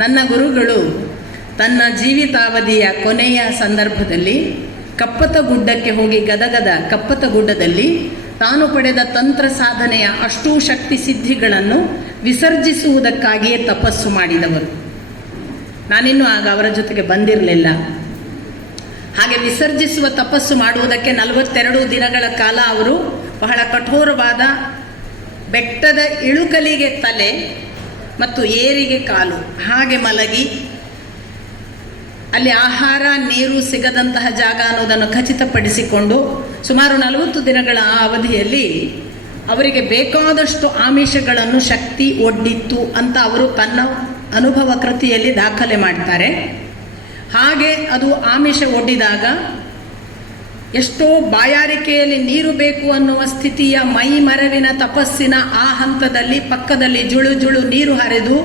ನನ್ನ ಗುರುಗಳು ತನ್ನ ಜೀವಿತಾವಧಿಯ ಕೊನೆಯ ಸಂದರ್ಭದಲ್ಲಿ ಕಪ್ಪತಗುಡ್ಡಕ್ಕೆ ಹೋಗಿ ಗದಗದ ಕಪ್ಪತಗುಡ್ಡದಲ್ಲಿ ತಾನು ಪಡೆದ ತಂತ್ರ ಸಾಧನೆಯ ಅಷ್ಟೂ ಶಕ್ತಿ ಸಿದ್ಧಿಗಳನ್ನು ವಿಸರ್ಜಿಸುವುದಕ್ಕಾಗಿಯೇ ತಪಸ್ಸು ಮಾಡಿದವರು. ನಾನಿನ್ನೂ ಆಗ ಅವರ ಜೊತೆಗೆ ಬಂದಿರಲಿಲ್ಲ. ಹಾಗೆ ವಿಸರ್ಜಿಸುವ ತಪಸ್ಸು ಮಾಡುವುದಕ್ಕೆ 42 ದಿನಗಳ ಕಾಲ ಅವರು ಬಹಳ ಕಠೋರವಾದ ಬೆಟ್ಟದ ಇಳುಕಲಿಗೆ ತಲೆ ಮತ್ತು ಏರಿಗೆ ಕಾಲು ಹಾಗೆ ಮಲಗಿ, ಅಲ್ಲಿ ಆಹಾರ ನೀರು ಸಿಗದಂತಹ ಜಾಗ ಅನ್ನೋದನ್ನು ಖಚಿತಪಡಿಸಿಕೊಂಡು ಸುಮಾರು 40 ದಿನಗಳ ಆ ಅವಧಿಯಲ್ಲಿ ಅವರಿಗೆ ಬೇಕಾದಷ್ಟು ಆಮಿಷಗಳನ್ನು ಶಕ್ತಿ ಒಡ್ಡಿತ್ತು ಅಂತ ಅವರು ತನ್ನ ಅನುಭವ ಕೃತಿಯಲ್ಲಿ ದಾಖಲೆ ಮಾಡ್ತಾರೆ. ಹಾಗೆ ಅದು ಆಮಿಷ ಒಡ್ಡಿದಾಗ ಎಷ್ಟೋ ಬಾಯಾರಿಕೆಯಲ್ಲಿ ನೀರು ಬೇಕು ಅನ್ನುವ ಸ್ಥಿತಿಯ ಮೈ ಮರವಿನ ತಪಸ್ಸಿನ ಆ ಹಂತದಲ್ಲಿ ಪಕ್ಕದಲ್ಲಿ ಜುಳು ಜುಳು ನೀರು ಹರಿದು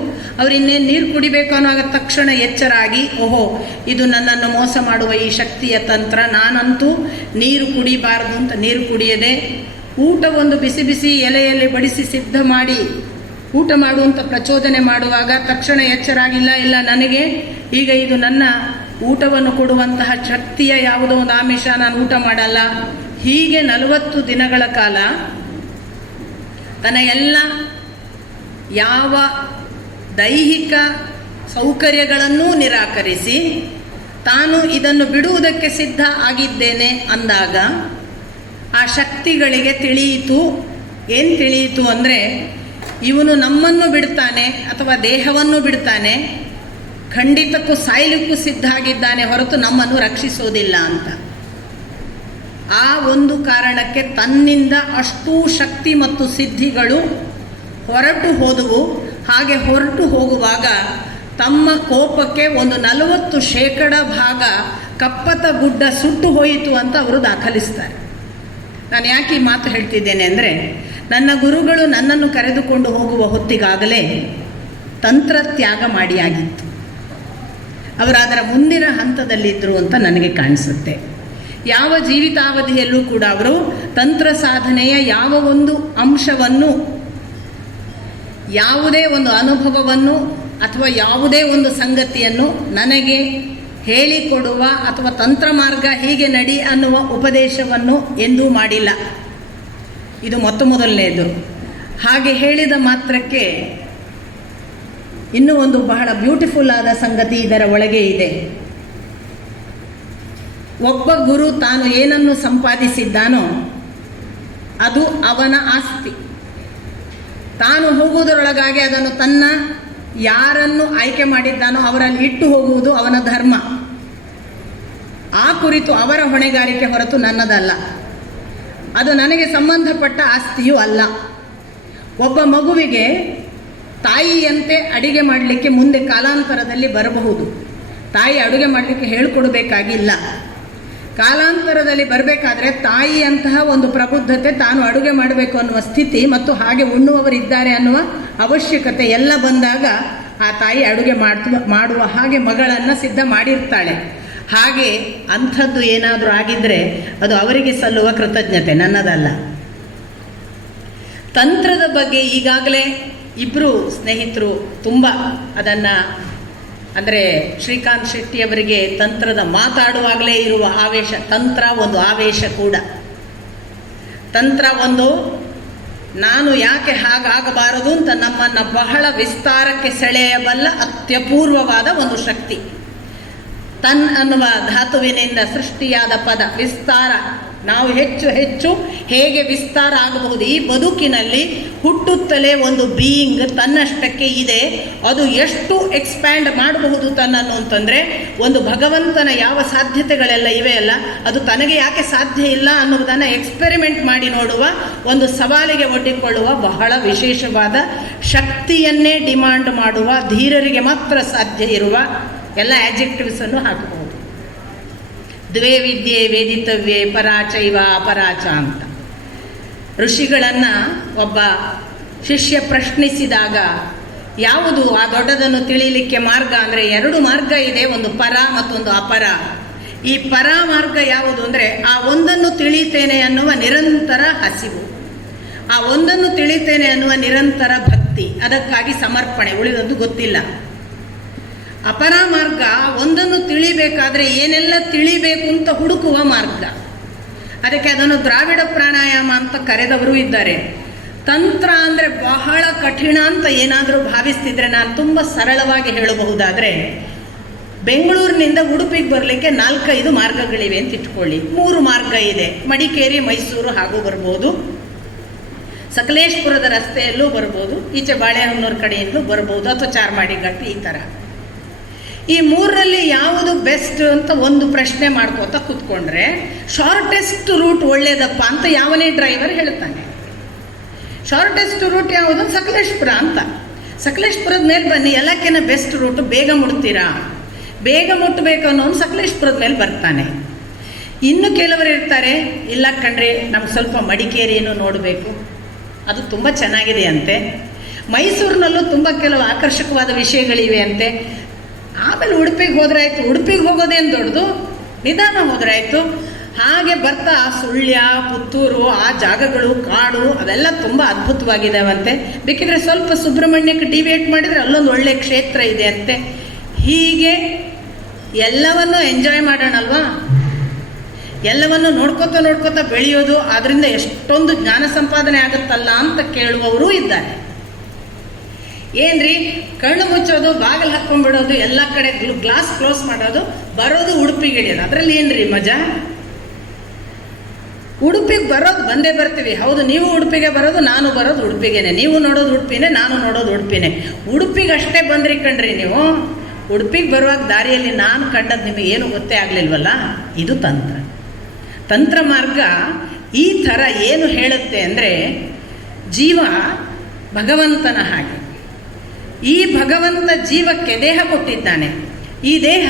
ಅವರಿನ್ನೇನು ನೀರು ಕುಡಿಬೇಕು ಅನ್ನುವಾಗ ತಕ್ಷಣ ಎಚ್ಚರಾಗಿ, ಓಹೋ ಇದು ನನ್ನನ್ನು ಮೋಸ ಮಾಡುವ ಈ ಶಕ್ತಿಯ ತಂತ್ರ, ನಾನಂತೂ ನೀರು ಕುಡಿಬಾರದು ಅಂತ ನೀರು ಕುಡಿಯದೆ ಊಟ ಒಂದು ಬಿಸಿ ಬಿಸಿ ಎಲೆಯಲ್ಲಿ ಬಡಿಸಿ ಸಿದ್ಧ ಮಾಡಿ ಊಟ ಮಾಡುವಂಥ ಪ್ರಚೋದನೆ ಮಾಡುವಾಗ ತಕ್ಷಣ ಎಚ್ಚರಾಗಿಲ್ಲ, ಇಲ್ಲ ನನಗೆ ಈಗ ಇದು ನನ್ನ ಊಟವನ್ನು ಕೊಡುವಂತಹ ಶಕ್ತಿಯ ಯಾವುದೋ ಒಂದು ಆಮಿಷ, ನಾನು ಊಟ ಮಾಡಲ್ಲ. ಹೀಗೆ 40 ದಿನಗಳ ಕಾಲ ತನ್ನ ಎಲ್ಲ ಯಾವ ದೈಹಿಕ ಸೌಕರ್ಯಗಳನ್ನೂ ನಿರಾಕರಿಸಿ ತಾನು ಇದನ್ನು ಬಿಡುವುದಕ್ಕೆ ಸಿದ್ಧ ಆಗಿದ್ದೇನೆ ಅಂದಾಗ ಆ ಶಕ್ತಿಗಳಿಗೆ ತಿಳಿಯಿತು. ಏನು ತಿಳಿಯಿತು ಅಂದರೆ, ಇವನು ನಮ್ಮನ್ನು ಬಿಡ್ತಾನೆ ಅಥವಾ ದೇಹವನ್ನು ಬಿಡ್ತಾನೆ, ಖಂಡಿತಕ್ಕೂ ಸಾಯಲಿಕ್ಕೂ ಸಿದ್ಧ ಆಗಿದ್ದಾನೆ ಹೊರತು ನಮ್ಮನ್ನು ರಕ್ಷಿಸೋದಿಲ್ಲ ಅಂತ. ಆ ಒಂದು ಕಾರಣಕ್ಕೆ ತನ್ನಿಂದ ಅಷ್ಟೂ ಶಕ್ತಿ ಮತ್ತು ಸಿದ್ಧಿಗಳು ಹೊರಟು ಹೋದವು. ಹಾಗೆ ಹೊರಟು ಹೋಗುವಾಗ ತಮ್ಮ ಕೋಪಕ್ಕೆ ಒಂದು 40% ಭಾಗ ಕಪ್ಪತ ಗುಡ್ಡ ಸುಟ್ಟು ಹೋಯಿತು ಅಂತ ಅವರು ದಾಖಲಿಸ್ತಾರೆ. ನಾನು ಯಾಕೆ ಈ ಮಾತು ಹೇಳ್ತಿದ್ದೇನೆ ಅಂದರೆ, ನನ್ನ ಗುರುಗಳು ನನ್ನನ್ನು ಕರೆದುಕೊಂಡು ಹೋಗುವ ಹೊತ್ತಿಗಾಗಲೇ ತಂತ್ರ ತ್ಯಾಗ ಮಾಡಿಯಾಗಿತ್ತು. ಅವರು ಅದರ ಮುಂದಿನ ಹಂತದಲ್ಲಿದ್ದರು ಅಂತ ನನಗೆ ಕಾಣಿಸುತ್ತೆ. ಯಾವ ಜೀವಿತಾವಧಿಯಲ್ಲೂ ಕೂಡ ಅವರು ತಂತ್ರ ಸಾಧನೆಯ ಯಾವ ಒಂದು ಅಂಶವನ್ನು, ಯಾವುದೇ ಒಂದು ಅನುಭವವನ್ನು ಅಥವಾ ಯಾವುದೇ ಒಂದು ಸಂಗತಿಯನ್ನು ನನಗೆ ಹೇಳಿಕೊಡುವ ಅಥವಾ ತಂತ್ರ ಮಾರ್ಗ ಹೀಗೆ ನಡಿ ಅನ್ನುವ ಉಪದೇಶವನ್ನು ಎಂದೂ ಮಾಡಿಲ್ಲ. ಇದು ಮೊದಲನೆಯದು. ಹಾಗೆ ಹೇಳಿದ ಮಾತ್ರಕ್ಕೆ ಇನ್ನೂ ಒಂದು ಬಹಳ ಬ್ಯೂಟಿಫುಲ್ ಆದ ಸಂಗತಿ ಇದರ ಒಳಗೆ ಇದೆ. ಒಬ್ಬ ಗುರು ತಾನು ಏನನ್ನು ಸಂಪಾದಿಸಿದ್ದಾನೋ ಅದು ಅವನ ಆಸ್ತಿ. ತಾನು ಹೋಗುವುದರೊಳಗಾಗಿ ಅದನ್ನು ತನ್ನ ಯಾರನ್ನು ಆಯ್ಕೆ ಮಾಡಿದ್ದಾನೋ ಅವರಲ್ಲಿ ಇಟ್ಟು ಹೋಗುವುದು ಅವನ ಧರ್ಮ. ಆ ಕುರಿತು ಅವರ ಹೊಣೆಗಾರಿಕೆ ಹೊರತು ನನ್ನದಲ್ಲ. ಅದು ನನಗೆ ಸಂಬಂಧಪಟ್ಟ ಆಸ್ತಿಯೂ ಅಲ್ಲ. ಒಬ್ಬ ಮಗುವಿಗೆ ತಾಯಿಯಂತೆ ಅಡಿಗೆ ಮಾಡಲಿಕ್ಕೆ ಮುಂದೆ ಕಾಲಾಂತರದಲ್ಲಿ ಬರಬಹುದು. ತಾಯಿ ಅಡುಗೆ ಮಾಡಲಿಕ್ಕೆ ಹೇಳಿಕೊಡಬೇಕಾಗಿಲ್ಲ. ಕಾಲಾಂತರದಲ್ಲಿ ಬರಬೇಕಾದ್ರೆ ತಾಯಿಯಂತಹ ಒಂದು ಪ್ರಬುದ್ಧತೆ, ತಾನು ಅಡುಗೆ ಮಾಡಬೇಕು ಅನ್ನುವ ಸ್ಥಿತಿ ಮತ್ತು ಹಾಗೆ ಉಣ್ಣುವವರಿದ್ದಾರೆ ಅನ್ನುವ ಅವಶ್ಯಕತೆ ಎಲ್ಲ ಬಂದಾಗ ಆ ತಾಯಿ ಅಡುಗೆ ಮಾಡುವ ಹಾಗೆ ಮಗಳನ್ನು ಸಿದ್ಧ ಮಾಡಿರ್ತಾಳೆ. ಹಾಗೆ ಅಂಥದ್ದು ಏನಾದರೂ ಆಗಿದ್ದರೆ ಅದು ಅವರಿಗೆ ಸಲ್ಲುವ ಕೃತಜ್ಞತೆ, ನನ್ನದಲ್ಲ. ತಂತ್ರದ ಬಗ್ಗೆ ಈಗಾಗಲೇ ಇಬ್ಬರು ಸ್ನೇಹಿತರು ತುಂಬ ಅದನ್ನು, ಅಂದರೆ ಶ್ರೀಕಾಂತ್ ಶೆಟ್ಟಿಯವರಿಗೆ ತಂತ್ರದ ಮಾತಾಡುವಾಗಲೇ ಇರುವ ಆವೇಶ, ತಂತ್ರ ಒಂದು ಆವೇಶ ಕೂಡ. ತಂತ್ರ ಒಂದು ನಾನು ಯಾಕೆ ಹಾಗಾಗಬಾರದು ಅಂತ ನಮ್ಮನ್ನು ಬಹಳ ವಿಸ್ತಾರಕ್ಕೆ ಸೆಳೆಯಬಲ್ಲ ಅತ್ಯಪೂರ್ವವಾದ ಒಂದು ಶಕ್ತಿ. ತನ್ ಅನ್ನುವ ಧಾತುವಿನಿಂದ ಸೃಷ್ಟಿಯಾದ ಪದ ವಿಸ್ತಾರ. ನಾವು ಹೆಚ್ಚು ಹೆಚ್ಚು ಹೇಗೆ ವಿಸ್ತಾರ ಆಗಬಹುದು. ಈ ಬದುಕಿನಲ್ಲಿ ಹುಟ್ಟುತ್ತಲೇ ಒಂದು ಬೀಯಿಂಗ್ ತನ್ನಷ್ಟಕ್ಕೆ ಇದೆ. ಅದು ಎಷ್ಟು ಎಕ್ಸ್ಪ್ಯಾಂಡ್ ಮಾಡಬಹುದು ತನ್ನನ್ನು ಅಂತಂದರೆ, ಒಂದು ಭಗವಂತನ ಯಾವ ಸಾಧ್ಯತೆಗಳೆಲ್ಲ ಇವೆಯಲ್ಲ, ಅದು ತನಗೆ ಯಾಕೆ ಸಾಧ್ಯ ಇಲ್ಲ ಅನ್ನುವುದನ್ನು ಎಕ್ಸ್ಪೆರಿಮೆಂಟ್ ಮಾಡಿ ನೋಡುವ, ಒಂದು ಸವಾಲಿಗೆ ಒಡ್ಡಿಕೊಳ್ಳುವ ಬಹಳ ವಿಶೇಷವಾದ ಶಕ್ತಿಯನ್ನೇ ಡಿಮಾಂಡ್ ಮಾಡುವ, ಧೀರರಿಗೆ ಮಾತ್ರ ಸಾಧ್ಯ ಇರುವ ಎಲ್ಲ ಆ್ಯಡ್ಜೆಕ್ಟಿವ್ಸನ್ನು ಹಾಕಬಹುದು. ದ್ವೇ ವಿದ್ಯೆ ವೇದಿತವ್ಯೆ ಪರಾಚೈವ ಅಪರಾಚ ಅಂತ ಋಷಿಗಳನ್ನು ಒಬ್ಬ ಶಿಷ್ಯ ಪ್ರಶ್ನಿಸಿದಾಗ, ಯಾವುದು ಆ ದೊಡ್ಡದನ್ನು ತಿಳಿಯಲಿಕ್ಕೆ ಮಾರ್ಗ ಅಂದರೆ 2 ಮಾರ್ಗ ಇದೆ, ಒಂದು ಪರ ಮತ್ತೊಂದು ಅಪರ. ಈ ಪರ ಮಾರ್ಗ ಯಾವುದು ಅಂದರೆ, ಆ ಒಂದನ್ನು ತಿಳಿತೇನೆ ಅನ್ನುವ ನಿರಂತರ ಹಸಿವು, ಆ ಒಂದನ್ನು ತಿಳಿತೇನೆ ಅನ್ನುವ ನಿರಂತರ ಭಕ್ತಿ, ಅದಕ್ಕಾಗಿ ಸಮರ್ಪಣೆ, ಉಳಿದದ್ದು ಗೊತ್ತಿಲ್ಲ. ಅಪರ ಮಾರ್ಗ ಒಂದನ್ನು ತಿಳಿಬೇಕಾದ್ರೆ ಏನೆಲ್ಲ ತಿಳಿಬೇಕು ಅಂತ ಹುಡುಕುವ ಮಾರ್ಗ. ಅದಕ್ಕೆ ಅದನ್ನು ದ್ರಾವಿಡ ಪ್ರಾಣಾಯಾಮ ಅಂತ ಕರೆದವರು ಇದ್ದಾರೆ. ತಂತ್ರ ಅಂದರೆ ಬಹಳ ಕಠಿಣ ಅಂತ ಏನಾದರೂ ಭಾವಿಸ್ತಿದ್ರೆ ನಾನು ತುಂಬ ಸರಳವಾಗಿ ಹೇಳಬಹುದಾದರೆ, ಬೆಂಗಳೂರಿನಿಂದ ಉಡುಪಿಗೆ ಬರಲಿಕ್ಕೆ 4-5 ಮಾರ್ಗಗಳಿವೆ ಅಂತ ಇಟ್ಕೊಳ್ಳಿ. 3 ಮಾರ್ಗ ಇದೆ. ಮಡಿಕೇರಿ, ಮೈಸೂರು ಹಾಗೂ ಬರ್ಬೋದು, ಸಕಲೇಶ್ಪುರದ ರಸ್ತೆಯಲ್ಲೂ ಬರ್ಬೋದು, ಈಚೆ ಬಾಳೆಹೊನ್ನೂರು ಕಡೆಯಿಂದಲೂ ಬರ್ಬೋದು, ಅಥವಾ ಚಾರ್ಮಾಡಿ ಘಾಟ್, ಈ ಥರ. ಈ 3ರಲ್ಲಿ ಯಾವುದು ಬೆಸ್ಟ್ ಅಂತ ಒಂದು ಪ್ರಶ್ನೆ ಮಾಡ್ಕೋತಾ ಕೂತ್ಕೊಂಡ್ರೆ, ಶಾರ್ಟೆಸ್ಟ್ ರೂಟ್ ಒಳ್ಳೇದಪ್ಪ ಅಂತ ಯಾವನೇ ಡ್ರೈವರ್ ಹೇಳ್ತಾನೆ. ಶಾರ್ಟೆಸ್ಟ್ ರೂಟ್ ಯಾವುದು? ಸಕಲೇಶ್ಪುರ ಅಂತ. ಸಕಲೇಶ್ಪುರದ ಮೇಲೆ ಬನ್ನಿ, ಎಲ್ಲಕ್ಕಿಂತ ಬೆಸ್ಟ್ ರೂಟ್, ಬೇಗ ಮುಟ್ತೀರಾ, ಬೇಗ ಮುಟ್ಟಬೇಕು ಅನ್ನೋನು ಸಕಲೇಶ್ಪುರದ ಮೇಲೆ ಬರ್ತಾನೆ. ಇನ್ನು ಕೆಲವರು ಇರ್ತಾರೆ, ಇಲ್ಲ ಕಣ್ರಿ ನಮ್ಗೆ ಸ್ವಲ್ಪ ಮಡಿಕೇರಿಯನ್ನು ನೋಡಬೇಕು, ಅದು ತುಂಬ ಚೆನ್ನಾಗಿದೆ ಅಂತೆ, ಮೈಸೂರಿನಲ್ಲೂ ತುಂಬ ಕೆಲವು ಆಕರ್ಷಕವಾದ ವಿಷಯಗಳಿವೆ ಅಂತೆ, ಆಮೇಲೆ ಉಡುಪಿಗೆ ಹೋದ್ರಾಯ್ತು, ಉಡುಪಿಗೆ ಹೋಗೋದೇನು ದೊಡ್ಡದು, ನಿಧಾನ ಹೋದ್ರಾಯ್ತು. ಹಾಗೆ ಬರ್ತಾ ಸುಳ್ಯ, ಪುತ್ತೂರು, ಆ ಜಾಗಗಳು, ಕಾಡು ಅವೆಲ್ಲ ತುಂಬ ಅದ್ಭುತವಾಗಿದ್ದಾವಂತೆ. ಬೇಕಿದ್ರೆ ಸ್ವಲ್ಪ ಸುಬ್ರಹ್ಮಣ್ಯಕ್ಕೆ ಡಿವಿಯೇಟ್ ಮಾಡಿದರೆ ಅಲ್ಲೊಂದು ಒಳ್ಳೆಯ ಕ್ಷೇತ್ರ ಇದೆ ಅಂತೆ. ಹೀಗೆ ಎಲ್ಲವನ್ನು ಎಂಜಾಯ್ ಮಾಡೋಣಲ್ವಾ, ಎಲ್ಲವನ್ನು ನೋಡ್ಕೋತಾ ಬೆಳೆಯೋದು, ಅದರಿಂದ ಎಷ್ಟೊಂದು ಜ್ಞಾನ ಸಂಪಾದನೆ ಆಗುತ್ತಲ್ಲ ಅಂತ ಕೇಳುವವರೂ ಇದ್ದಾರೆ. ಏನ್ರಿ ಕಣ್ಣು ಮುಚ್ಚೋದು, ಬಾಗಿಲು ಹಾಕ್ಕೊಂಡ್ಬಿಡೋದು, ಎಲ್ಲ ಕಡೆ ಗ್ಲಾಸ್ ಕ್ಲೋಸ್ ಮಾಡೋದು, ಬರೋದು ಉಡುಪಿಗೆ ಹಿಡಿಯೋದು, ಅದರಲ್ಲಿ ಏನ್ರಿ ಮಜಾ? ಉಡುಪಿಗೆ ಬರೋದು ಬಂದೇ ಬರ್ತೀವಿ, ಹೌದು. ನೀವು ಉಡುಪಿಗೆ ಬರೋದು, ನಾನು ಬರೋದು ಉಡುಪಿಗೇನೆ, ನೀವು ನೋಡೋದು ಉಡುಪಿನೇ, ನಾನು ನೋಡೋದು ಉಡುಪಿನೇ. ಉಡುಪಿಗೆ ಅಷ್ಟೇ ಬಂದ್ರಿ ಕಣ್ರಿ ನೀವು. ಉಡುಪಿಗೆ ಬರುವಾಗ ದಾರಿಯಲ್ಲಿ ನಾನು ಕಂಡದ್ದು ನಿಮಗೆ ಏನು ಗೊತ್ತೇ ಆಗಲಿಲ್ವಲ್ಲ. ಇದು ತಂತ್ರ. ತಂತ್ರ ಮಾರ್ಗ ಈ ಥರ ಏನು ಹೇಳುತ್ತೆ ಅಂದರೆ, ಜೀವ ಭಗವಂತನ ಹಾಗೆ. ಈ ಭಗವಂತ ಜೀವಕ್ಕೆ ದೇಹ ಕೊಟ್ಟಿದ್ದಾನೆ. ಈ ದೇಹ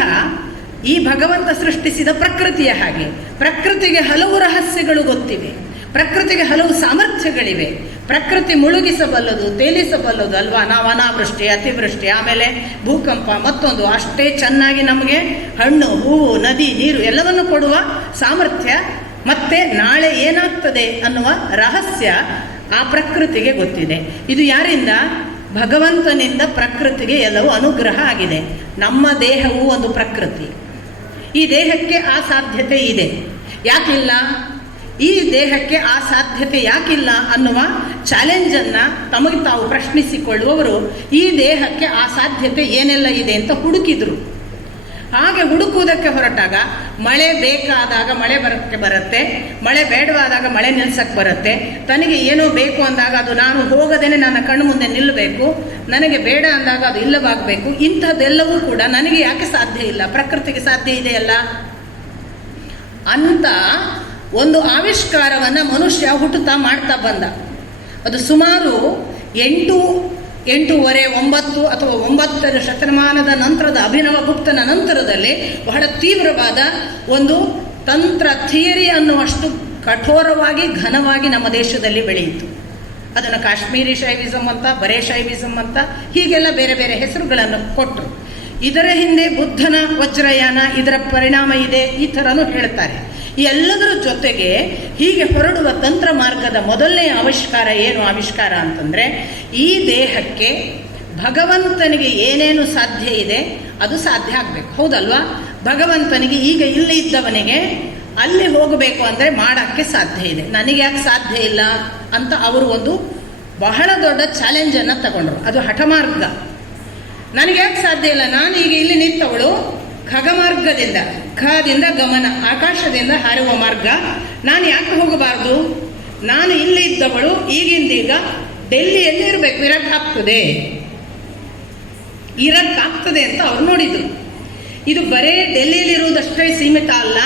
ಈ ಭಗವಂತ ಸೃಷ್ಟಿಸಿದ ಪ್ರಕೃತಿಯ ಹಾಗೆ. ಪ್ರಕೃತಿಗೆ ಹಲವು ರಹಸ್ಯಗಳು ಗೊತ್ತಿವೆ, ಪ್ರಕೃತಿಗೆ ಹಲವು ಸಾಮರ್ಥ್ಯಗಳಿವೆ. ಪ್ರಕೃತಿ ಮುಳುಗಿಸಬಲ್ಲದು, ತೇಲಿಸಬಲ್ಲದು ಅಲ್ವಾ. ನಾವು ಅನಾವೃಷ್ಟಿ, ಅತಿವೃಷ್ಟಿ, ಆಮೇಲೆ ಭೂಕಂಪ, ಮತ್ತೊಂದು ಅಷ್ಟೇ ಚೆನ್ನಾಗಿ ನಮಗೆ ಹಣ್ಣು, ಹೂವು, ನದಿ, ನೀರು ಎಲ್ಲವನ್ನು ಕೊಡುವ ಸಾಮರ್ಥ್ಯ, ಮತ್ತೆ ನಾಳೆ ಏನಾಗ್ತದೆ ಅನ್ನುವ ರಹಸ್ಯ ಆ ಪ್ರಕೃತಿಗೆ ಗೊತ್ತಿದೆ. ಇದು ಯಾರಿಂದ? ಭಗವಂತನಿಂದ ಪ್ರಕೃತಿಗೆ ಎಲ್ಲವೂ ಅನುಗ್ರಹ ಆಗಿದೆ. ನಮ್ಮ ದೇಹವು ಒಂದು ಪ್ರಕೃತಿ. ಈ ದೇಹಕ್ಕೆ ಆ ಸಾಧ್ಯತೆ ಇದೆ, ಯಾಕಿಲ್ಲ? ಈ ದೇಹಕ್ಕೆ ಆ ಸಾಧ್ಯತೆ ಯಾಕಿಲ್ಲ ಅನ್ನುವ ಚಾಲೆಂಜನ್ನು ತಮಗೆ ತಾವು ಪ್ರಶ್ನಿಸಿಕೊಳ್ಳುವವರು ಈ ದೇಹಕ್ಕೆ ಆ ಸಾಧ್ಯತೆ ಏನೆಲ್ಲ ಇದೆ ಅಂತ ಹುಡುಕಿದ್ರು. ಹಾಗೆ ಹುಡುಕುವುದಕ್ಕೆ ಹೊರಟಾಗ ಮಳೆ ಬೇಕಾದಾಗ ಮಳೆ ಬರುತ್ತೆ, ಮಳೆ ಬೇಡವಾದಾಗ ಮಳೆ ನಿಲ್ಸಕ್ಕೆ ಬರುತ್ತೆ. ತನಗೆ ಏನೋ ಬೇಕು ಅಂದಾಗ ಅದು ನಾನು ಹೋಗದೇನೆ ನನ್ನ ಕಣ್ಣು ಮುಂದೆ ನಿಲ್ಲಬೇಕು, ನನಗೆ ಬೇಡ ಅಂದಾಗ ಅದು ಇಲ್ಲವಾಗಬೇಕು. ಇಂಥದ್ದೆಲ್ಲವೂ ಕೂಡ ನನಗೆ ಯಾಕೆ ಸಾಧ್ಯ ಇಲ್ಲ, ಪ್ರಕೃತಿಗೆ ಸಾಧ್ಯ ಇದೆಯಲ್ಲ ಅಂತ ಒಂದು ಆವಿಷ್ಕಾರವನ್ನು ಮನುಷ್ಯ ಹುಟ್ಟುತ್ತಾ ಮಾಡ್ತಾ ಬಂದ. ಅದು ಸುಮಾರು 8, 9 ಅಥವಾ 9ರ ಶತಮಾನದ ನಂತರದ ಅಭಿನವ ಗುಪ್ತನ ನಂತರದಲ್ಲಿ ಬಹಳ ತೀವ್ರವಾದ ಒಂದು ತಂತ್ರ ಥಿಯರಿ ಅನ್ನುವಷ್ಟು ಕಠೋರವಾಗಿ ಘನವಾಗಿ ನಮ್ಮ ದೇಶದಲ್ಲಿ ಬೆಳೆಯಿತು. ಅದನ್ನು ಕಾಶ್ಮೀರಿ ಶೈವಿಸಮ್ ಅಂತ, ಬರೇ ಶೈವಿಸಮ್ ಅಂತ, ಹೀಗೆಲ್ಲ ಬೇರೆ ಬೇರೆ ಹೆಸರುಗಳನ್ನು ಕೊಟ್ಟರು. ಇದರ ಹಿಂದೆ ಬುದ್ಧನ ವಜ್ರಯಾನ, ಇದರ ಪರಿಣಾಮ ಇದೆ, ಈ ಥರನೂ ಹೇಳ್ತಾರೆ. ಈ ಎಲ್ಲದರ ಜೊತೆಗೆ ಹೀಗೆ ಹೊರಡುವ ತಂತ್ರ ಮಾರ್ಗದ ಮೊದಲನೇ ಆವಿಷ್ಕಾರ ಏನು ಆವಿಷ್ಕಾರ ಅಂತಂದರೆ, ಈ ದೇಹಕ್ಕೆ ಭಗವಂತನಿಗೆ ಏನೇನು ಸಾಧ್ಯ ಇದೆ ಅದು ಸಾಧ್ಯ ಆಗಬೇಕು, ಹೌದಲ್ವಾ? ಭಗವಂತನಿಗೆ ಈಗ ಇಲ್ಲಿ ಇದ್ದವನಿಗೆ ಅಲ್ಲಿ ಹೋಗಬೇಕು ಅಂದರೆ ಮಾಡೋಕ್ಕೆ ಸಾಧ್ಯ ಇದೆ, ನನಗೆ ಯಾಕೆ ಸಾಧ್ಯ ಇಲ್ಲ ಅಂತ ಅವರು ಒಂದು ಬಹಳ ದೊಡ್ಡ ಚಾಲೆಂಜನ್ನು ತಗೊಂಡ್ರು. ಅದು ಹಠಮಾರ್ಗ. ನನಗೆ ಯಾಕೆ ಸಾಧ್ಯ ಇಲ್ಲ, ನಾನು ಈಗ ಇಲ್ಲಿ ನಿಂತವಳು ಖಗಮಾರ್ಗದಿಂದ, ಖದಿಂದ ಗಮನ, ಆಕಾಶದಿಂದ ಹಾರುವ ಮಾರ್ಗ, ನಾನು ಯಾಕೆ ಹೋಗಬಾರ್ದು? ನಾನು ಇಲ್ಲಿ ಇದ್ದವಳು ಈಗಿಂದೀಗ ಡೆಲ್ಲಿಯಲ್ಲಿ ಇರಬೇಕು, ಇರಕ್ಕಾಗ್ತದೆ ಅಂತ ಅವ್ರು ನೋಡಿದ್ರು. ಇದು ಬರೇ ಡೆಲ್ಲಿಯಲ್ಲಿರುವುದಷ್ಟೇ ಸೀಮಿತ ಅಲ್ಲ,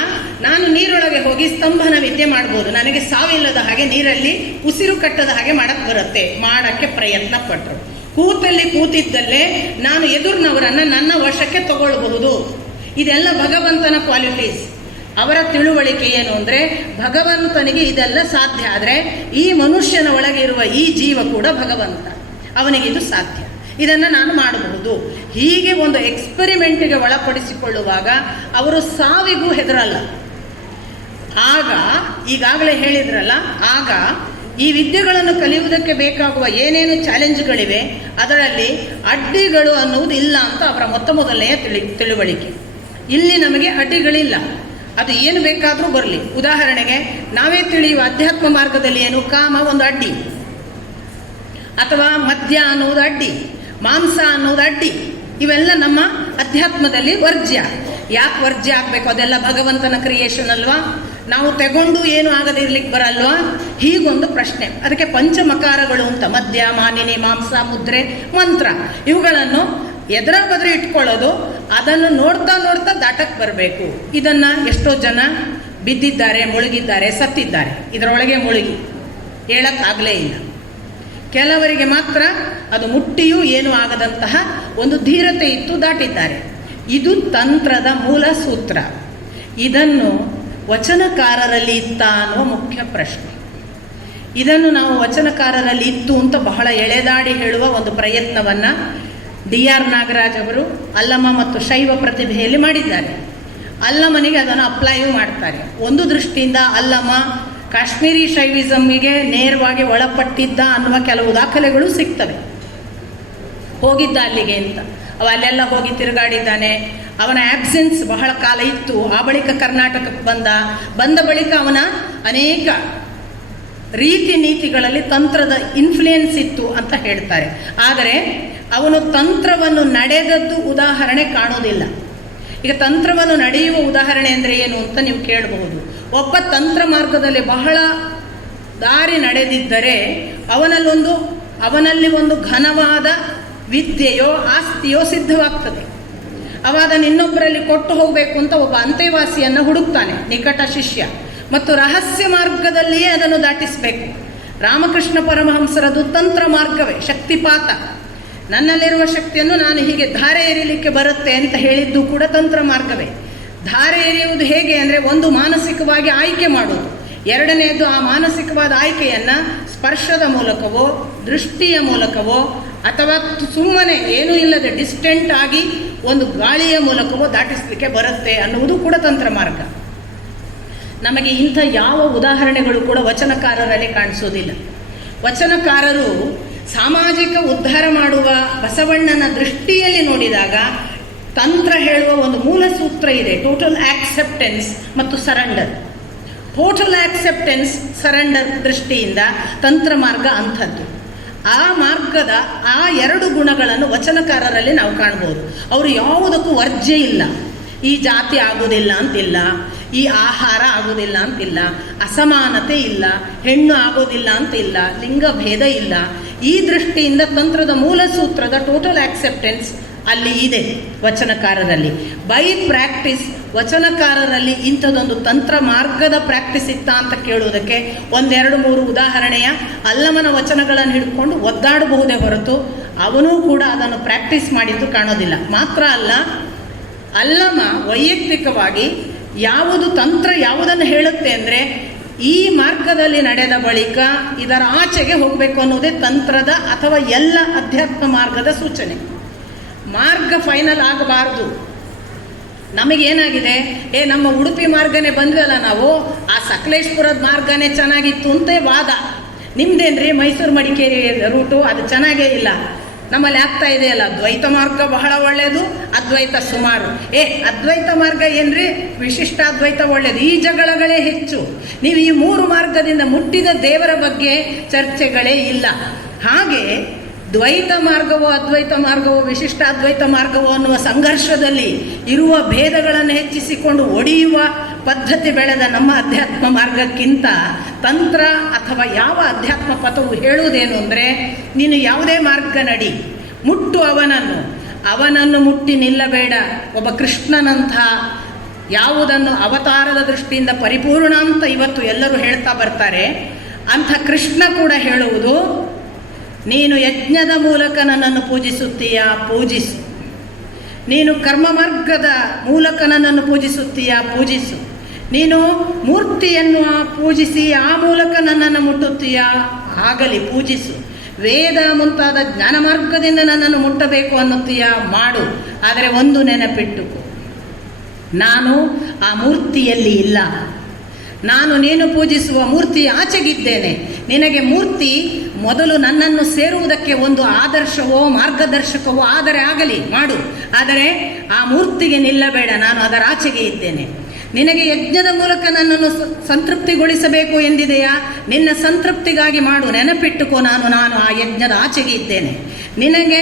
ನಾನು ನೀರೊಳಗೆ ಹೋಗಿ ಸ್ತಂಭನ ವಿದ್ಯೆ ಮಾಡ್ಬೋದು, ನನಗೆ ಸಾವಿಲ್ಲದ ಹಾಗೆ ನೀರಲ್ಲಿ ಉಸಿರು ಕಟ್ಟದ ಹಾಗೆ ಮಾಡೋಕ್ಕೆ ಪ್ರಯತ್ನ ಪಟ್ಟರು. ಕೂತಿದ್ದಲ್ಲೇ ನಾನು ಎದುರಿನವರನ್ನು ನನ್ನ ವಶಕ್ಕೆ ತಗೊಳ್ಬಹುದು. ಇದೆಲ್ಲ ಭಗವಂತನ ಕ್ವಾಲಿಟೀಸ್. ಅವರ ತಿಳುವಳಿಕೆ ಏನು ಅಂದರೆ, ಭಗವಂತನಿಗೆ ಇದೆಲ್ಲ ಸಾಧ್ಯ ಆದರೆ ಈ ಮನುಷ್ಯನ ಒಳಗೆ ಇರುವ ಈ ಜೀವ ಕೂಡ ಭಗವಂತ, ಅವನಿಗೆ ಇದು ಸಾಧ್ಯ, ಇದನ್ನು ನಾನು ಮಾಡಬಹುದು. ಹೀಗೆ ಒಂದು ಎಕ್ಸ್ಪೆರಿಮೆಂಟಿಗೆ ಒಳಪಡಿಸಿಕೊಳ್ಳುವಾಗ ಅವರು ಸಾವಿಗೂ ಹೆದರಲ್ಲ. ಆಗ ಈಗಾಗಲೇ ಹೇಳಿದ್ರಲ್ಲ, ಆಗ ಈ ವಿದ್ಯೆಗಳನ್ನು ಕಲಿಯುವುದಕ್ಕೆ ಬೇಕಾಗುವ ಏನೇನು ಚಾಲೆಂಜ್ಗಳಿವೆ ಅದರಲ್ಲಿ ಅಡ್ಡಿಗಳು ಅನ್ನುವುದು ಇಲ್ಲ ಅಂತ ಅವರ ಮೊದಲನೆಯ ತಿಳುವಳಿಕೆ. ಇಲ್ಲಿ ನಮಗೆ ಅಡ್ಡಿಗಳಿಲ್ಲ, ಅದು ಏನು ಬೇಕಾದರೂ ಬರಲಿ. ಉದಾಹರಣೆಗೆ ನಾವೇ ತಿಳಿಯುವ ಅಧ್ಯಾತ್ಮ ಮಾರ್ಗದಲ್ಲಿ ಏನು, ಕಾಮ ಒಂದು ಅಡ್ಡಿ, ಅಥವಾ ಮದ್ಯ ಅನ್ನೋದು ಅಡ್ಡಿ, ಮಾಂಸ ಅನ್ನೋದು ಅಡ್ಡಿ, ಇವೆಲ್ಲ ನಮ್ಮ ಅಧ್ಯಾತ್ಮದಲ್ಲಿ ವರ್ಜ್ಯ. ಯಾಕೆ ವರ್ಜ್ಯ ಆಗಬೇಕು? ಅದೆಲ್ಲ ಭಗವಂತನ ಕ್ರಿಯೇಷನ್ ಅಲ್ವಾ, ನಾವು ತಗೊಂಡು ಏನು ಆಗದಿರ್ಲಿಕ್ಕೆ ಬರಲ್ವಾ? ಹೀಗೊಂದು ಪ್ರಶ್ನೆ. ಅದಕ್ಕೆ ಪಂಚಮಕಾರಗಳು ಅಂತ, ಮದ್ಯ, ಮಾನಿನಿ, ಮಾಂಸ, ಮುದ್ರೆ, ಮಂತ್ರ, ಇವುಗಳನ್ನು ಎದರ ಬದ್ರ ಇಟ್ಕೊಳ್ಳೋದು, ಅದನ್ನು ನೋಡ್ತಾ ನೋಡ್ತಾ ದಾಟಕ್ಕೆ ಬರಬೇಕು. ಇದನ್ನು ಎಷ್ಟೋ ಜನ ಬಿದ್ದಿದ್ದಾರೆ, ಮುಳುಗಿದ್ದಾರೆ, ಸತ್ತಿದ್ದಾರೆ ಇದರೊಳಗೆ ಮುಳುಗಿ, ಹೇಳಕ್ಕಾಗಲೇ ಇಲ್ಲ. ಕೆಲವರಿಗೆ ಮಾತ್ರ ಅದು ಮುಟ್ಟಿಯೂ ಏನೂ ಆಗದಂತಹ ಒಂದು ಧೀರತೆ ಇತ್ತು, ದಾಟಿದ್ದಾರೆ. ಇದು ತಂತ್ರದ ಮೂಲ ಸೂತ್ರ. ಇದನ್ನು ವಚನಕಾರರಲ್ಲಿ ಇತ್ತ ಅನ್ನುವ ಮುಖ್ಯ ಪ್ರಶ್ನೆ. ಇದನ್ನು ನಾವು ವಚನಕಾರರಲ್ಲಿ ಇತ್ತು ಅಂತ ಬಹಳ ಎಳೆದಾಡಿ ಹೇಳುವ ಒಂದು ಪ್ರಯತ್ನವನ್ನು DR ನಾಗರಾಜ್ ಅವರು ಅಲ್ಲಮ ಮತ್ತು ಶೈವ ಪ್ರತಿಭೆಯಲ್ಲಿ ಮಾಡಿದ್ದಾರೆ. ಅಲ್ಲಮನಿಗೆ ಅದನ್ನು ಅಪ್ಲೈಯೂ ಮಾಡ್ತಾರೆ. ಒಂದು ದೃಷ್ಟಿಯಿಂದ ಅಲ್ಲಮ ಕಾಶ್ಮೀರಿ ಶೈವಿಸಮ್ಮಿಗೆ ನೇರವಾಗಿ ಒಳಪಟ್ಟಿದ್ದ ಅನ್ನುವ ಕೆಲವು ದಾಖಲೆಗಳು ಸಿಗ್ತವೆ. ಹೋಗಿದ್ದ ಅಲ್ಲಿಗೆ ಅಂತ, ಅವ ಅಲ್ಲೆಲ್ಲ ಹೋಗಿ ತಿರುಗಾಡಿದ್ದಾನೆ. ಅವನ ಆಬ್ಸೆನ್ಸ್ ಬಹಳ ಕಾಲ ಇತ್ತು. ಆ ಬಳಿಕ ಕರ್ನಾಟಕಕ್ಕೆ ಬಂದ ಬಳಿಕ ಅವನ ಅನೇಕ ರೀತಿ ನೀತಿಗಳಲ್ಲಿ ತಂತ್ರದ ಇನ್ಫ್ಲುಯೆನ್ಸ್ ಇತ್ತು ಅಂತ ಹೇಳ್ತಾರೆ. ಆದರೆ ಅವನು ತಂತ್ರವನ್ನು ನಡೆದದ್ದು ಉದಾಹರಣೆ ಕಾಣೋದಿಲ್ಲ. ಈಗ ತಂತ್ರವನ್ನು ನಡೆಯುವ ಉದಾಹರಣೆ ಅಂದರೆ ಏನು ಅಂತ ನೀವು ಕೇಳಬಹುದು. ಒಬ್ಬ ತಂತ್ರ ಮಾರ್ಗದಲ್ಲಿ ಬಹಳ ದಾರಿ ನಡೆದಿದ್ದರೆ ಅವನಲ್ಲಿ ಒಂದು ಘನವಾದ ವಿದ್ಯೆಯೋ ಆಸ್ತಿಯೋ ಸಿದ್ಧವಾಗ್ತದೆ. ಅವಾದನ್ನು ಇನ್ನೊಬ್ಬರಲ್ಲಿ ಕೊಟ್ಟು ಹೋಗಬೇಕು ಅಂತ ಒಬ್ಬ ಅಂತೆವಾಸಿಯನ್ನು ಹುಡುಕ್ತಾನೆ, ನಿಕಟ ಶಿಷ್ಯ, ಮತ್ತು ರಹಸ್ಯ ಮಾರ್ಗದಲ್ಲಿಯೇ ಅದನ್ನು ದಾಟಿಸಬೇಕು. ರಾಮಕೃಷ್ಣ ಪರಮಹಂಸರದು ತಂತ್ರ ಮಾರ್ಗವೇ, ಶಕ್ತಿಪಾತ. ನನ್ನಲ್ಲಿರುವ ಶಕ್ತಿಯನ್ನು ನಾನು ಹೀಗೆ ಧಾರೆ ಎರಿಲಿಕ್ಕೆ ಬರುತ್ತೆ ಅಂತ ಹೇಳಿದ್ದು ಕೂಡ ತಂತ್ರ ಮಾರ್ಗವೇ. ಧಾರೆ ಎರೆಯುವುದು ಹೇಗೆ ಅಂದರೆ, ಒಂದು ಮಾನಸಿಕವಾಗಿ ಆಯ್ಕೆ ಮಾಡೋದು, ಎರಡನೆಯದು ಆ ಮಾನಸಿಕವಾದ ಆಯ್ಕೆಯನ್ನು ಸ್ಪರ್ಶದ ಮೂಲಕವೋ ದೃಷ್ಟಿಯ ಮೂಲಕವೋ ಅಥವಾ ಸುಮ್ಮನೆ ಏನೂ ಇಲ್ಲದೆ ಡಿಸ್ಟೆಂಟ್ ಆಗಿ ಒಂದು ಗಾಳಿಯ ಮೂಲಕವೋ ದಾಟಿಸಲಿಕ್ಕೆ ಬರುತ್ತೆ ಅನ್ನುವುದು ಕೂಡ ತಂತ್ರ ಮಾರ್ಗ. ನಮಗೆ ಇಂಥ ಯಾವ ಉದಾಹರಣೆಗಳು ಕೂಡ ವಚನಕಾರರಲ್ಲಿ ಕಾಣಿಸೋದಿಲ್ಲ. ವಚನಕಾರರು ಸಾಮಾಜಿಕ ಉದ್ಧಾರ ಮಾಡುವ ಬಸವಣ್ಣನ ದೃಷ್ಟಿಯಲ್ಲಿ ನೋಡಿದಾಗ ತಂತ್ರ ಹೇಳುವ ಒಂದು ಮೂಲ ಸೂತ್ರ ಇದೆ, ಟೋಟಲ್ ಆಕ್ಸೆಪ್ಟೆನ್ಸ್ ಮತ್ತು ಸರೆಂಡರ್. ಟೋಟಲ್ ಆಕ್ಸೆಪ್ಟೆನ್ಸ್ ಸರೆಂಡರ್ ದೃಷ್ಟಿಯಿಂದ ತಂತ್ರ ಮಾರ್ಗ ಅಂಥದ್ದು. ಆ ಮಾರ್ಗದ ಆ ಎರಡು ಗುಣಗಳನ್ನು ವಚನಕಾರರಲ್ಲಿ ನಾವು ಕಾಣ್ಬೋದು. ಅವರು ಯಾವುದಕ್ಕೂ ವರ್ಜ್ಯ ಇಲ್ಲ. ಈ ಜಾತಿ ಆಗೋದಿಲ್ಲ ಅಂತಿಲ್ಲ, ಈ ಆಹಾರ ಆಗೋದಿಲ್ಲ ಅಂತಿಲ್ಲ, ಅಸಮಾನತೆ ಇಲ್ಲ, ಹೆಣ್ಣು ಆಗೋದಿಲ್ಲ ಅಂತಿಲ್ಲ, ಲಿಂಗ ಭೇದ ಇಲ್ಲ. ಈ ದೃಷ್ಟಿಯಿಂದ ತಂತ್ರದ ಮೂಲ ಸೂತ್ರದ ಟೋಟಲ್ ಆಕ್ಸೆಪ್ಟೆನ್ಸ್ ಅಲ್ಲಿ ಇದೆ ವಚನಕಾರರಲ್ಲಿ. ಬೈ ಪ್ರಾಕ್ಟೀಸ್ ವಚನಕಾರರಲ್ಲಿ ಇಂಥದ್ದೊಂದು ತಂತ್ರ ಮಾರ್ಗದ ಪ್ರಾಕ್ಟೀಸ್ ಇತ್ತ ಅಂತ ಕೇಳುವುದಕ್ಕೆ 1-2-3 ಉದಾಹರಣೆಯ ಅಲ್ಲಮನ ವಚನಗಳನ್ನು ಹಿಡ್ಕೊಂಡು ಒದ್ದಾಡಬಹುದೇ ಹೊರತು ಅವನೂ ಕೂಡ ಅದನ್ನು ಪ್ರಾಕ್ಟೀಸ್ ಮಾಡಿದ್ದು ಕಾಣೋದಿಲ್ಲ. ಮಾತ್ರ ಅಲ್ಲ, ಅಲ್ಲಮ ವೈಯಕ್ತಿಕವಾಗಿ ಯಾವುದು ತಂತ್ರ ಯಾವುದನ್ನು ಹೇಳುತ್ತೆ ಅಂದರೆ, ಈ ಮಾರ್ಗದಲ್ಲಿ ನಡೆದ ಬಳಿಕ ಇದರ ಆಚೆಗೆ ಹೋಗಬೇಕು ಅನ್ನೋದೇ ತಂತ್ರದ ಅಥವಾ ಎಲ್ಲ ಅಧ್ಯಾತ್ಮ ಮಾರ್ಗದ ಸೂಚನೆ. ಮಾರ್ಗ ಫೈನಲ್ ಆಗಬಾರ್ದು. ನಮಗೇನಾಗಿದೆ, ನಮ್ಮ ಉಡುಪಿ ಮಾರ್ಗನೇ ಬಂದ್ವಲ್ಲ ನಾವು, ಆ ಸಕಲೇಶ್ಪುರದ ಮಾರ್ಗನೇ ಚೆನ್ನಾಗಿತ್ತು ಅಂತ ವಾದ. ನಿಮ್ದೇನ್ರಿ ಮೈಸೂರು ಮಡಿಕೇರಿ ರೂಟು ಅದು ಚೆನ್ನಾಗೇ ಇಲ್ಲ. ನಮ್ಮಲ್ಲಿ ಆಗ್ತಾ ಇದೆಯಲ್ಲ, ದ್ವೈತ ಮಾರ್ಗ ಬಹಳ ಒಳ್ಳೆಯದು, ಅದ್ವೈತ ಸುಮಾರು. ಅದ್ವೈತ ಮಾರ್ಗ ಏನ್ರಿ, ವಿಶಿಷ್ಟಾದ್ವೈತ ಒಳ್ಳೆಯದು. ಈ ಜಗಳಗಳೇ ಹೆಚ್ಚು. ನೀವು ಈ 3 ಮಾರ್ಗದಿಂದ ಮುಟ್ಟಿದ ದೇವರ ಬಗ್ಗೆ ಚರ್ಚೆಗಳೇ ಇಲ್ಲ. ಹಾಗೆ ದ್ವೈತ ಮಾರ್ಗವೋ ಅದ್ವೈತ ಮಾರ್ಗವೋ ವಿಶಿಷ್ಟಾದ್ವೈತ ಮಾರ್ಗವೋ ಅನ್ನುವ ಸಂಘರ್ಷದಲ್ಲಿ ಇರುವ ಭೇದಗಳನ್ನು ಹೆಚ್ಚಿಸಿಕೊಂಡು ಒಡೆಯುವ ಪದ್ಧತಿ ಬೆಳೆದ ನಮ್ಮ ಅಧ್ಯಾತ್ಮ ಮಾರ್ಗಕ್ಕಿಂತ ತಂತ್ರ ಅಥವಾ ಯಾವ ಅಧ್ಯಾತ್ಮ ಪಥವು ಹೇಳುವುದೇನು ಅಂದರೆ, ನೀನು ಯಾವುದೇ ಮಾರ್ಗ ನಡಿ, ಮುಟ್ಟು ಅವನನ್ನು ಮುಟ್ಟಿ ನಿಲ್ಲಬೇಡ. ಒಬ್ಬ ಕೃಷ್ಣನಂಥ ಯಾವುದನ್ನು ಅವತಾರದ ದೃಷ್ಟಿಯಿಂದ ಪರಿಪೂರ್ಣ ಅಂತ ಇವತ್ತು ಎಲ್ಲರೂ ಹೇಳ್ತಾ ಬರ್ತಾರೆ, ಅಂಥ ಕೃಷ್ಣ ಕೂಡ ಹೇಳುವುದು, ನೀನು ಯಜ್ಞದ ಮೂಲಕ ನನ್ನನ್ನು ಪೂಜಿಸುತ್ತೀಯಾ, ಪೂಜಿಸು. ನೀನು ಕರ್ಮ ಮಾರ್ಗದ ಮೂಲಕ ನನ್ನನ್ನು ಪೂಜಿಸುತ್ತೀಯಾ, ಪೂಜಿಸು. ನೀನು ಮೂರ್ತಿಯನ್ನು ಪೂಜಿಸಿ ಆ ಮೂಲಕ ನನ್ನನ್ನು ಮುಟ್ಟುತ್ತೀಯಾ, ಆಗಲಿ, ಪೂಜಿಸು. ವೇದ ಮುಂತಾದ ಜ್ಞಾನ ಮಾರ್ಗದಿಂದ ನನ್ನನ್ನು ಮುಟ್ಟಬೇಕು ಅನ್ನುತ್ತೀಯಾ, ಮಾಡು. ಆದರೆ ಒಂದು ನೆನಪಿಟ್ಟುಕೋ, ನಾನು ಆ ಮೂರ್ತಿಯಲ್ಲಿ ಇಲ್ಲ, ನಾನು ನೀನು ಪೂಜಿಸುವ ಮೂರ್ತಿ ಆಚೆಗಿದ್ದೇನೆ. ನಿನಗೆ ಮೂರ್ತಿ ಮೊದಲು ನನ್ನನ್ನು ಸೇರುವುದಕ್ಕೆ ಒಂದು ಆದರ್ಶವೋ ಮಾರ್ಗದರ್ಶಕವೋ ಆದರೆ ಆಗಲಿ ಮಾಡು, ಆದರೆ ಆ ಮೂರ್ತಿಗೆ ನಿಲ್ಲಬೇಡ, ನಾನು ಅದರ ಆಚೆಗೆ ಇದ್ದೇನೆ. ನಿನಗೆ ಯಜ್ಞದ ಮೂಲಕ ನನ್ನನ್ನು ಸಂತೃಪ್ತಿಗೊಳಿಸಬೇಕು ಎಂದಿದೆಯಾ? ನಿನ್ನ ಸಂತೃಪ್ತಿಗಾಗಿ ಮಾಡು, ನೆನಪಿಟ್ಟುಕೋ, ನಾನು ಆ ಯಜ್ಞದ ಆಚೆಗೆ ಇದ್ದೇನೆ. ನಿನಗೆ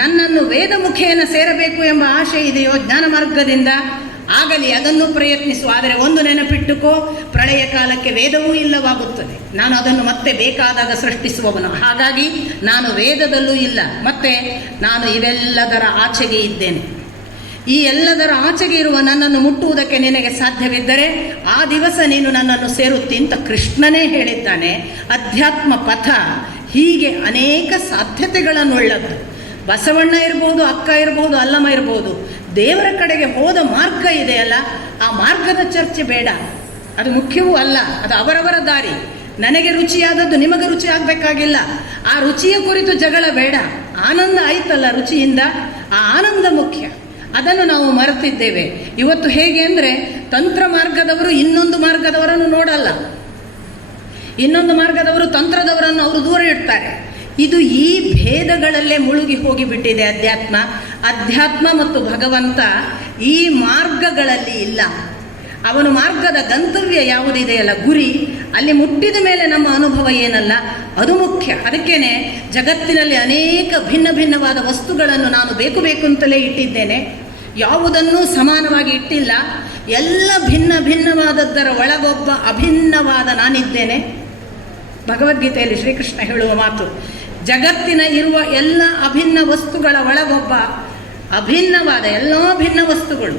ನನ್ನನ್ನು ವೇದ ಮುಖೇನ ಸೇರಬೇಕು ಎಂಬ ಆಶೆ ಇದೆಯೋ ಜ್ಞಾನ ಮಾರ್ಗದಿಂದ? ಆಗಲಿ, ಅದನ್ನು ಪ್ರಯತ್ನಿಸು. ಆದರೆ ಒಂದು ನೆನಪಿಟ್ಟುಕೋ, ಪ್ರಳಯ ಕಾಲಕ್ಕೆ ವೇದವೂ ಇಲ್ಲವಾಗುತ್ತದೆ. ನಾನು ಅದನ್ನು ಮತ್ತೆ ಬೇಕಾದಾಗ ಸೃಷ್ಟಿಸುವವನು. ಹಾಗಾಗಿ ನಾನು ವೇದದಲ್ಲೂ ಇಲ್ಲ, ಮತ್ತೆ ನಾನು ಇವೆಲ್ಲದರ ಆಚೆಗೆ ಇದ್ದೇನೆ. ಈ ಎಲ್ಲದರ ಆಚೆಗೆ ಇರುವ ನನ್ನನ್ನು ಮುಟ್ಟುವುದಕ್ಕೆ ನಿನಗೆ ಸಾಧ್ಯವಿದ್ದರೆ ಆ ದಿವಸ ನೀನು ನನ್ನನ್ನು ಸೇರುತ್ತಿ ಅಂತ ಕೃಷ್ಣನೇ ಹೇಳಿದ್ದಾನೆ. ಅಧ್ಯಾತ್ಮ ಪಥ ಹೀಗೆ ಅನೇಕ ಸಾಧ್ಯತೆಗಳನ್ನುಳ್ಳದ್ದು. ಬಸವಣ್ಣ ಇರ್ಬೋದು, ಅಕ್ಕ ಇರ್ಬೋದು, ಅಲ್ಲಮ್ಮ ಇರ್ಬೋದು, ದೇವರ ಕಡೆಗೆ ಹೋದ ಮಾರ್ಗ ಇದೆಯಲ್ಲ, ಆ ಮಾರ್ಗದ ಚರ್ಚೆ ಬೇಡ, ಅದು ಮುಖ್ಯವೂ ಅಲ್ಲ. ಅದು ಅವರವರ ದಾರಿ. ನನಗೆ ರುಚಿಯಾದದ್ದು ನಿಮಗೆ ರುಚಿ ಆಗಬೇಕಾಗಿಲ್ಲ. ಆ ರುಚಿಯ ಕುರಿತು ಜಗಳ ಬೇಡ. ಆನಂದ ಆಯ್ತಲ್ಲ ರುಚಿಯಿಂದ, ಆ ಆನಂದ ಮುಖ್ಯ. ಅದನ್ನು ನಾವು ಮರೆತಿದ್ದೇವೆ ಇವತ್ತು. ಹೇಗೆ ಅಂದರೆ ತಂತ್ರ ಮಾರ್ಗದವರು ಇನ್ನೊಂದು ಮಾರ್ಗದವರನ್ನು ನೋಡಲ್ಲ, ಇನ್ನೊಂದು ಮಾರ್ಗದವರು ತಂತ್ರದವರನ್ನು ಅವರು ದೂರ ಇಡ್ತಾರೆ. ಇದು ಈ ಭೇದಗಳಲ್ಲೇ ಮುಳುಗಿ ಹೋಗಿಬಿಟ್ಟಿದೆ ಅಧ್ಯಾತ್ಮ. ಅಧ್ಯಾತ್ಮ ಮತ್ತು ಭಗವಂತ ಈ ಮಾರ್ಗಗಳಲ್ಲಿ ಇಲ್ಲ. ಅವನು ಮಾರ್ಗದ ಗಂತವ್ಯ ಯಾವುದಿದೆಯಲ್ಲ, ಗುರಿ, ಅಲ್ಲಿ ಮುಟ್ಟಿದ ಮೇಲೆ ನಮ್ಮ ಅನುಭವ ಏನಲ್ಲ, ಅದು ಮುಖ್ಯ. ಅದಕ್ಕೇನೆ ಜಗತ್ತಿನಲ್ಲಿ ಅನೇಕ ಭಿನ್ನ ಭಿನ್ನವಾದ ವಸ್ತುಗಳನ್ನು ನಾನು ಬೇಕು ಅಂತಲೇ ಇಟ್ಟಿದ್ದೇನೆ. ಯಾವುದನ್ನೂ ಸಮಾನವಾಗಿ ಇಟ್ಟಿಲ್ಲ. ಎಲ್ಲ ಭಿನ್ನ ಭಿನ್ನವಾದದ್ದರ ಒಳಗೊಬ್ಬ ಅಭಿನ್ನವಾದ ನಾನಿದ್ದೇನೆ. ಭಗವದ್ಗೀತೆಯಲ್ಲಿ ಶ್ರೀಕೃಷ್ಣ ಹೇಳುವ ಮಾತು, ಜಗತ್ತಿನ ಇರುವ ಎಲ್ಲ ಅಭಿನ್ನ ವಸ್ತುಗಳ ಒಳಗೊಬ್ಬ ಅಭಿನ್ನವಾದ, ಎಲ್ಲ ಭಿನ್ನ ವಸ್ತುಗಳು,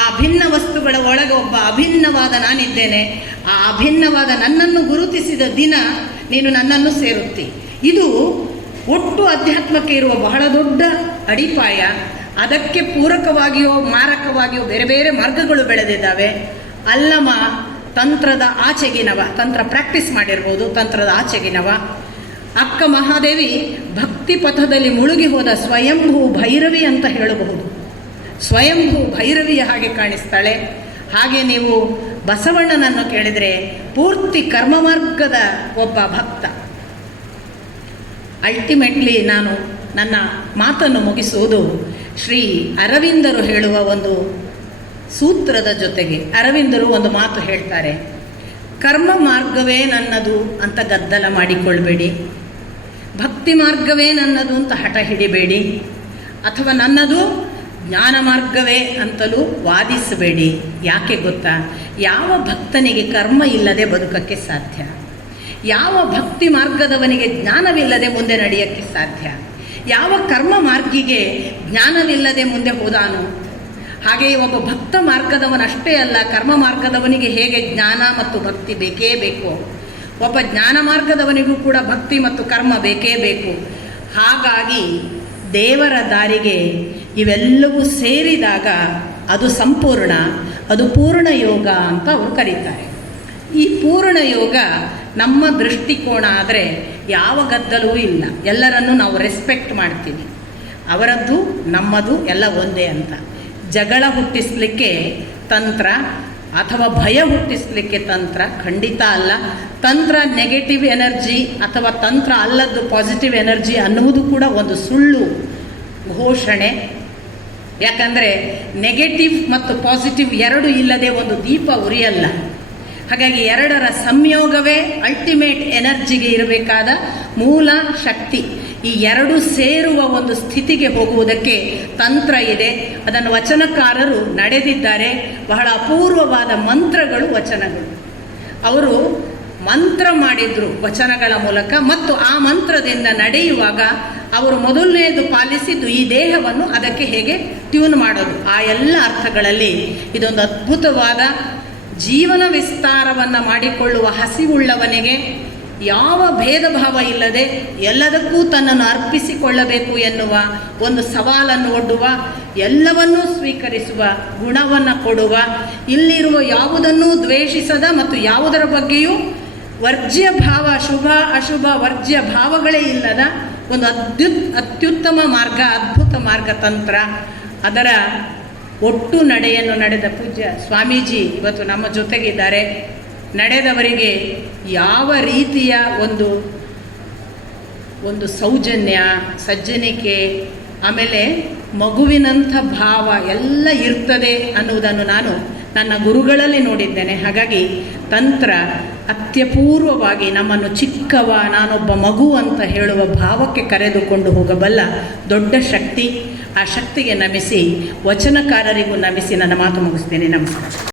ಆ ಭಿನ್ನ ವಸ್ತುಗಳ ಒಳಗೊಬ್ಬ ಅಭಿನ್ನವಾದ ನಾನಿದ್ದೇನೆ. ಆ ಅಭಿನ್ನವಾದ ನನ್ನನ್ನು ಗುರುತಿಸಿದ ದಿನ ನೀನು ನನ್ನನ್ನು ಸೇರುತ್ತಿ. ಇದು ಒಟ್ಟು ಅಧ್ಯಾತ್ಮಕ್ಕೆ ಇರುವ ಬಹಳ ದೊಡ್ಡ ಅಡಿಪಾಯ. ಅದಕ್ಕೆ ಪೂರಕವಾಗಿಯೋ ಮಾರಕವಾಗಿಯೋ ಬೇರೆ ಬೇರೆ ಮಾರ್ಗಗಳು ಬೆಳೆದಿದ್ದಾವೆ. ಅಲ್ಲಮ ತಂತ್ರದ ಆಚೆಗಿನವ, ತಂತ್ರ ಪ್ರಾಕ್ಟೀಸ್ ಮಾಡಿರ್ಬೋದು, ತಂತ್ರದ ಆಚೆಗಿನವ. ಅಕ್ಕ ಮಹಾದೇವಿ ಭಕ್ತಿ ಪಥದಲ್ಲಿ ಮುಳುಗಿ ಹೋದ ಸ್ವಯಂಭೂ ಭೈರವಿ ಅಂತ ಹೇಳಬಹುದು. ಸ್ವಯಂಭೂ ಭೈರವಿಯ ಹಾಗೆ ಕಾಣಿಸ್ತಾಳೆ. ಹಾಗೆ ನೀವು ಬಸವಣ್ಣನನ್ನು ಕೇಳಿದರೆ ಪೂರ್ತಿ ಕರ್ಮ ಮಾರ್ಗದ ಒಬ್ಬ ಭಕ್ತ. ಅಲ್ಟಿಮೇಟ್ಲಿ ನಾನು ನನ್ನ ಮಾತನ್ನು ಮುಗಿಸುವುದು ಶ್ರೀ ಅರವಿಂದರು ಹೇಳುವ ಒಂದು ಸೂತ್ರದ ಜೊತೆಗೆ. ಅರವಿಂದರು ಒಂದು ಮಾತು ಹೇಳ್ತಾರೆ, ಕರ್ಮ ಮಾರ್ಗವೇ ನನ್ನದು ಅಂತ ಗದ್ದಲ ಮಾಡಿಕೊಳ್ಬೇಡಿ, ಭಕ್ತಿ ಮಾರ್ಗವೇ ನನ್ನದು ಅಂತ ಹಠ ಹಿಡಿಬೇಡಿ, ಅಥವಾ ನನ್ನದು ಜ್ಞಾನ ಮಾರ್ಗವೇ ಅಂತಲೂ ವಾದಿಸಬೇಡಿ. ಯಾಕೆ ಗೊತ್ತಾ? ಯಾವ ಭಕ್ತನಿಗೆ ಕರ್ಮ ಇಲ್ಲದೆ ಬದುಕಕ್ಕೆ ಸಾಧ್ಯ? ಯಾವ ಭಕ್ತಿ ಮಾರ್ಗದವನಿಗೆ ಜ್ಞಾನವಿಲ್ಲದೆ ಮುಂದೆ ನಡೆಯೋಕ್ಕೆ ಸಾಧ್ಯ? ಯಾವ ಕರ್ಮ ಮಾರ್ಗಿಗೆ ಜ್ಞಾನವಿಲ್ಲದೆ ಮುಂದೆ ಹೋದಾನು? ಹಾಗೆಯೇ ಒಬ್ಬ ಭಕ್ತ ಮಾರ್ಗದವನಷ್ಟೇ ಅಲ್ಲ, ಕರ್ಮ ಮಾರ್ಗದವನಿಗೆ ಹೇಗೆ ಜ್ಞಾನ ಮತ್ತು ಭಕ್ತಿ ಬೇಕೇ ಬೇಕು, ಒಬ್ಬ ಜ್ಞಾನ ಮಾರ್ಗದವನಿಗೂ ಕೂಡ ಭಕ್ತಿ ಮತ್ತು ಕರ್ಮ ಬೇಕೇ ಬೇಕು. ಹಾಗಾಗಿ ದೇವರ ದಾರಿಗೆ ಇವೆಲ್ಲವೂ ಸೇರಿದಾಗ ಅದು ಸಂಪೂರ್ಣ, ಅದು ಪೂರ್ಣ ಯೋಗ ಅಂತ ಅವರು ಕರೀತಾರೆ. ಈ ಪೂರ್ಣ ಯೋಗ ನಮ್ಮ ದೃಷ್ಟಿಕೋನ ಆದರೆ ಯಾವ ಗದ್ದಲವೂ ಇಲ್ಲ. ಎಲ್ಲರನ್ನೂ ನಾವು ರೆಸ್ಪೆಕ್ಟ್ ಮಾಡ್ತೀವಿ, ಅವರದ್ದು ನಮ್ಮದು ಎಲ್ಲ ಒಂದೇ ಅಂತ. ಜಗಳ ಹುಟ್ಟಿಸಲಿಕ್ಕೆ ತಂತ್ರ ಅಥವಾ ಭಯ ಹುಟ್ಟಿಸಲಿಕ್ಕೆ ತಂತ್ರ ಖಂಡಿತ ಅಲ್ಲ. ತಂತ್ರ ನೆಗೆಟಿವ್ ಎನರ್ಜಿ ಅಥವಾ ತಂತ್ರ ಅಲ್ಲದ್ದು ಪಾಸಿಟಿವ್ ಎನರ್ಜಿ ಅನ್ನುವುದು ಕೂಡ ಒಂದು ಸುಳ್ಳು ಘೋಷಣೆ. ಯಾಕಂದರೆ ನೆಗೆಟಿವ್ ಮತ್ತು ಪಾಸಿಟಿವ್ ಎರಡು ಇಲ್ಲದೆ ಒಂದು ದೀಪ ಉರಿಯಲ್ಲ. ಹಾಗಾಗಿ ಎರಡರ ಸಂಯೋಗವೇ ಅಲ್ಟಿಮೇಟ್ ಎನರ್ಜಿಗೆ ಇರಬೇಕಾದ ಮೂಲ ಶಕ್ತಿ. ಈ ಎರಡು ಸೇರುವ ಒಂದು ಸ್ಥಿತಿಗೆ ಹೋಗುವುದಕ್ಕೆ ತಂತ್ರ ಇದೆ. ಅದನ್ನು ವಚನಕಾರರು ನಡೆದಿದ್ದಾರೆ. ಬಹಳ ಅಪೂರ್ವವಾದ ಮಂತ್ರಗಳು, ವಚನಗಳು. ಅವರು ಮಂತ್ರ ಮಾಡಿದ್ರು ವಚನಗಳ ಮೂಲಕ, ಮತ್ತು ಆ ಮಂತ್ರದಿಂದ ನಡೆಯುವಾಗ ಅವರು ಮೊದಲನೆಯದು ಪಾಲಿಸಿದ್ದು ಈ ದೇಹವನ್ನು ಅದಕ್ಕೆ ಹೇಗೆ ಟ್ಯೂನ್ ಮಾಡೋದು. ಆ ಎಲ್ಲ ಅರ್ಥಗಳಲ್ಲಿ ಇದೊಂದು ಅದ್ಭುತವಾದ ಜೀವನ ವಿಸ್ತಾರವನ್ನು ಮಾಡಿಕೊಳ್ಳುವ ಹಸಿವುಳ್ಳವನಿಗೆ ಯಾವ ಭೇದ ಭಾವ ಇಲ್ಲದೆ ಎಲ್ಲದಕ್ಕೂ ತನ್ನನ್ನು ಅರ್ಪಿಸಿಕೊಳ್ಳಬೇಕು ಎನ್ನುವ ಒಂದು ಸವಾಲನ್ನು ಒಡ್ಡುವ, ಎಲ್ಲವನ್ನೂ ಸ್ವೀಕರಿಸುವ ಗುಣವನ್ನು ಕೊಡುವ, ಇಲ್ಲಿರುವ ಯಾವುದನ್ನೂ ದ್ವೇಷಿಸದ ಮತ್ತು ಯಾವುದರ ಬಗ್ಗೆಯೂ ವರ್ಜ್ಯ ಭಾವ, ಶುಭ ಅಶುಭ ವರ್ಜ್ಯ ಭಾವಗಳೇ ಇಲ್ಲದ ಒಂದು ಅತ್ಯುತ್ತಮ ಮಾರ್ಗ, ಅದ್ಭುತ ಮಾರ್ಗ ತಂತ್ರ. ಅದರ ಒಟ್ಟು ನಡೆಯನ್ನು ನಡೆದ ಪೂಜ್ಯ ಸ್ವಾಮೀಜಿ ಇವತ್ತು ನಮ್ಮ ಜೊತೆಗಿದ್ದಾರೆ. ನಡೆದವರಿಗೆ ಯಾವ ರೀತಿಯ ಒಂದು ಸೌಜನ್ಯ, ಸಜ್ಜನಿಕೆ, ಆಮೇಲೆ ಮಗುವಿನಂಥ ಭಾವ ಎಲ್ಲ ಇರ್ತದೆ ಅನ್ನುವುದನ್ನು ನಾನು ನನ್ನ ಗುರುಗಳಲ್ಲಿ ನೋಡಿದ್ದೇನೆ. ಹಾಗಾಗಿ ತಂತ್ರ ಅತ್ಯಪೂರ್ವವಾಗಿ ನಮ್ಮನ್ನು ಚಿಕ್ಕವ, ನಾನೊಬ್ಬ ಮಗು ಅಂತ ಹೇಳುವ ಭಾವಕ್ಕೆ ಕರೆದುಕೊಂಡು ಹೋಗಬಲ್ಲ ದೊಡ್ಡ ಶಕ್ತಿ. ಆ ಶಕ್ತಿಗೆ ನಮಿಸಿ, ವಚನಕಾರರಿಗೂ ನಮಿಸಿ ನನ್ನ ಮಾತು ಮುಗಿಸ್ತೇನೆ. ನಮಸ್ಕಾರ.